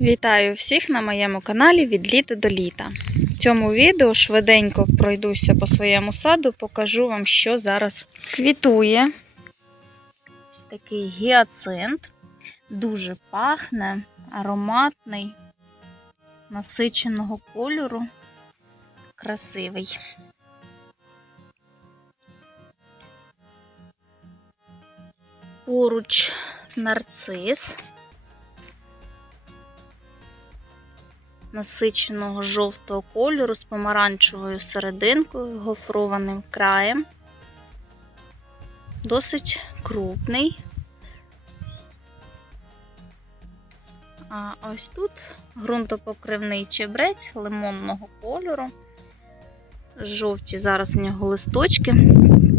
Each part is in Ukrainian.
Вітаю всіх на моєму каналі від літа до літа. В цьому відео швиденько пройдуся по своєму саду, покажу вам, що зараз квітує. Ось такий гіацинт, дуже пахне, ароматний, насиченого кольору, красивий. Поруч нарцис. Насиченого жовтого кольору з помаранчевою серединкою, гофрованим краєм. Досить крупний. А ось тут ґрунтопокривний чебрець лимонного кольору. Жовті зараз в нього листочки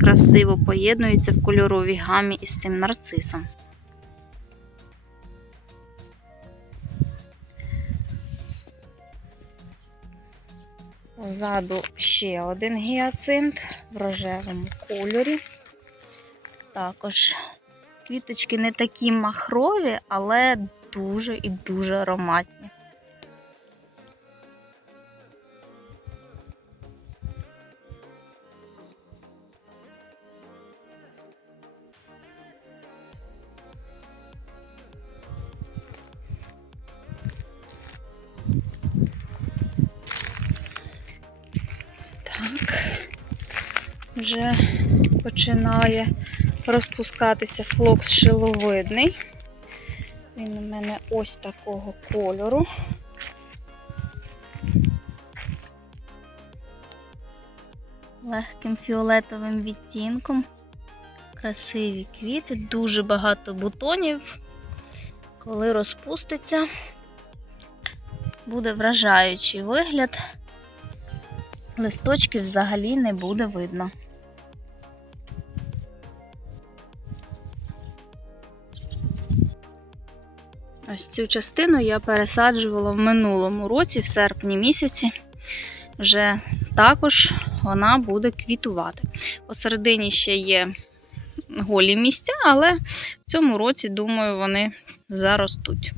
красиво поєднуються в кольоровій гамі із цим нарцисом. Позаду ще один гіацинт в рожевому кольорі. Також квіточки не такі махрові, але дуже і дуже ароматні. Вже починає розпускатися флокс шиловидний. Він у мене ось такого кольору. Легким фіолетовим відтінком. Красиві квіти, дуже багато бутонів. Коли розпуститься, буде вражаючий вигляд листочків взагалі не буде видно. Цю частину я пересаджувала в минулому році, в серпні місяці. Вже також вона буде квітувати. Посередині ще є голі місця, але в цьому році, думаю, вони заростуть.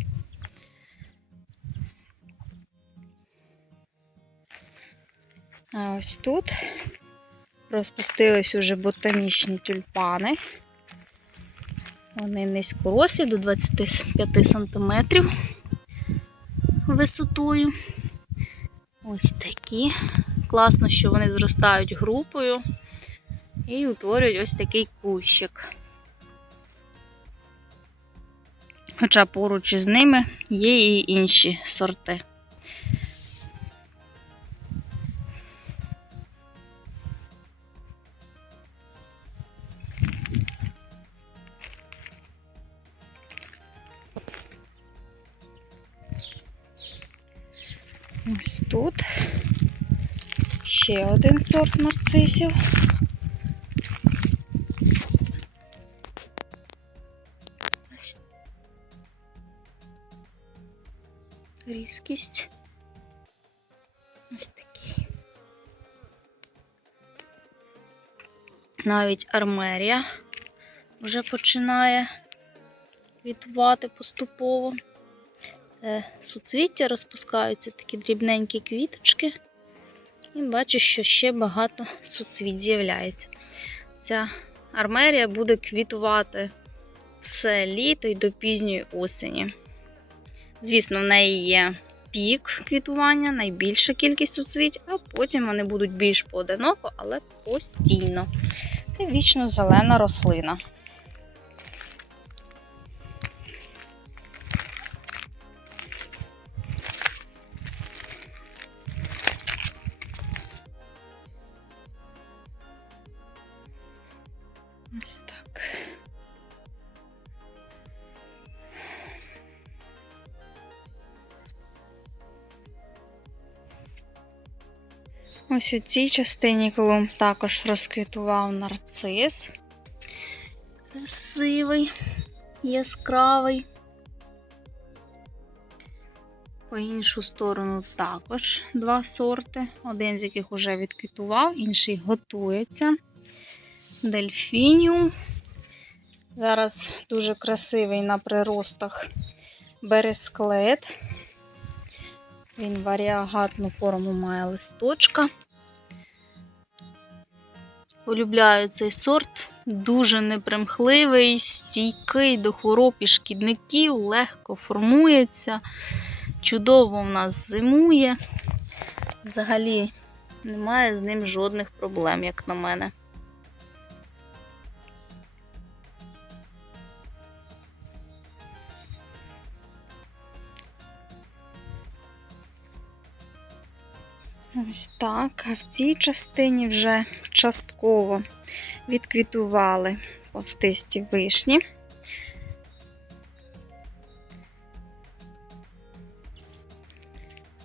А ось тут розпустились уже ботанічні тюльпани. Вони низькорослі до 25 см висотою. Ось такі. Класно, що вони зростають групою і утворюють ось такий кущик. Хоча поруч із ними є і інші сорти. Тут ще один сорт нарцисів. Різкість. Ось такий. Навіть армерія вже починає квітувати поступово. Е, суцвіття розпускаються такі дрібненькі квіточки. І бачу, що ще багато суцвіт з'являється. Ця армерія буде квітувати все літо й до пізньої осені. Звісно, в неї є пік квітування, найбільша кількість суцвіть, а потім вони будуть більш поодиноко, але постійно. Це вічно зелена рослина. Ось у цій частині клумб також розквітував нарцис. Красивий, яскравий. По іншу сторону також два сорти. Один з яких вже відквітував, інший готується. Дельфініум. Зараз дуже красивий на приростах бересклет. Він варіагатну форму має листочка. Полюбляю цей сорт. Дуже непримхливий, стійкий до хвороб і шкідників, легко формується, чудово в нас зимує. Взагалі немає з ним жодних проблем, як на мене. Ось так. А в цій частині вже частково відквітували повстисті вишні.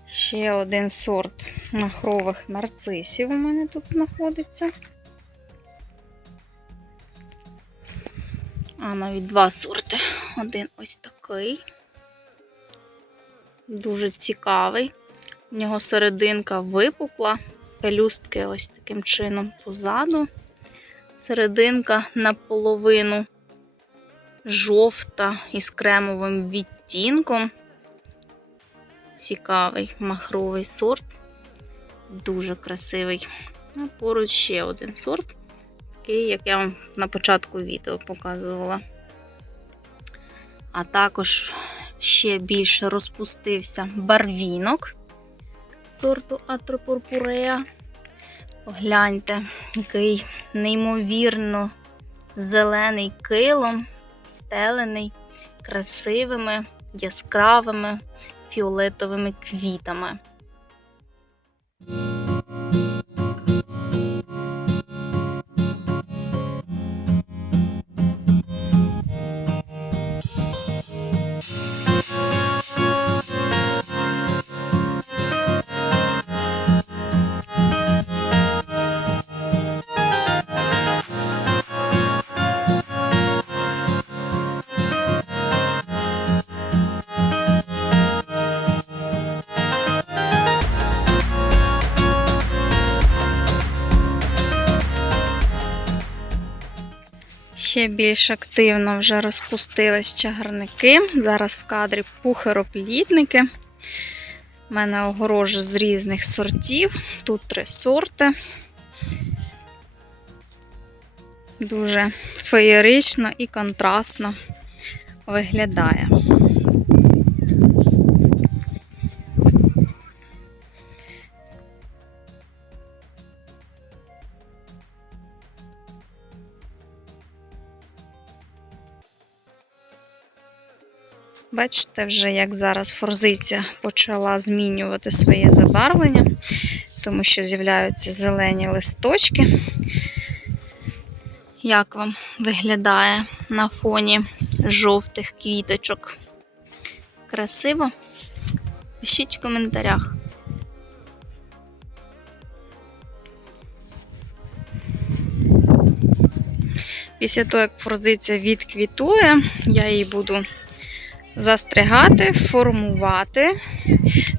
Ще один сорт махрових нарцисів у мене тут знаходиться. А навіть два сорти. Один ось такий. Дуже цікавий. У нього серединка випукла, пелюстки ось таким чином позаду. Серединка наполовину жовта із кремовим відтінком. Цікавий махровий сорт, дуже красивий. А поруч ще один сорт, такий, як я вам на початку відео показувала. А також ще більше розпустився барвінок сорту Атропурпурея. Погляньте, який неймовірно зелений килом, стелений красивими, яскравими фіолетовими квітами. Ще більш активно вже розпустились чагарники. Зараз в кадрі пухароплідники. У мене огорожа з різних сортів. Тут три сорти. Дуже феєрично і контрастно виглядає. Бачите, вже як зараз форзиця почала змінювати своє забарвлення, тому що з'являються зелені листочки. Як вам виглядає на фоні жовтих квіточок? Красиво? Пишіть в коментарях. Після того, як форзиця відквітує, я її буду застригати, формувати,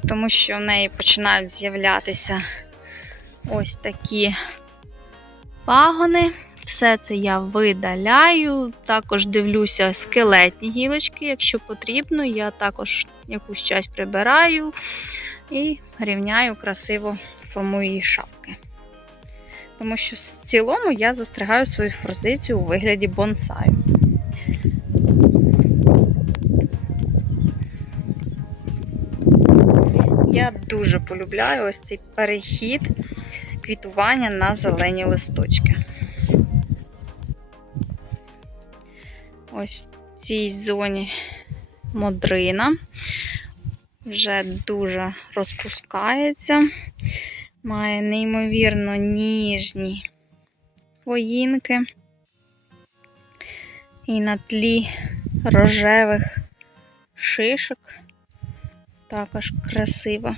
тому що в неї починають з'являтися ось такі пагони. Все це я видаляю. Також дивлюся скелетні гілочки, якщо потрібно, я також якусь часть прибираю і рівняю красиво формую її шапки. Тому що в цілому я застригаю свою форзицію у вигляді бонсаю. Я дуже полюбляю ось цей перехід квітування на зелені листочки. Ось в цій зоні модрина вже дуже розпускається, має неймовірно ніжні воїнки. І на тлі рожевих шишок також красиво.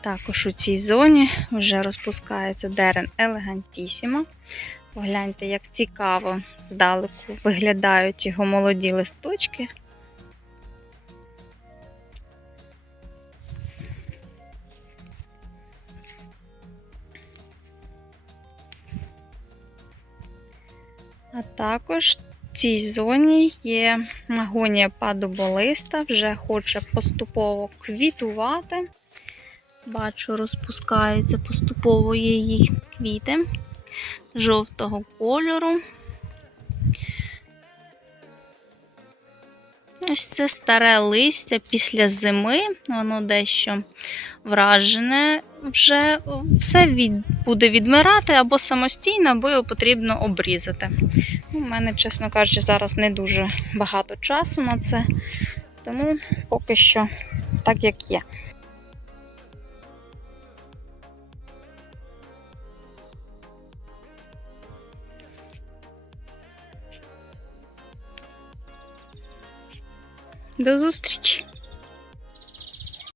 Також у цій зоні вже розпускається дерен елегантісіма. Погляньте, як цікаво здалеку виглядають його молоді листочки. А також в цій зоні є магонія падуболиста, вже хоче поступово квітувати. Бачу, розпускаються поступово її квіти жовтого кольору. Ось це старе листя після зими, воно дещо вражене. Вже все від, буде відмирати або самостійно, або його потрібно обрізати. У мене, чесно кажучи, зараз не дуже багато часу на це, тому поки що так, як є. До зустрічі!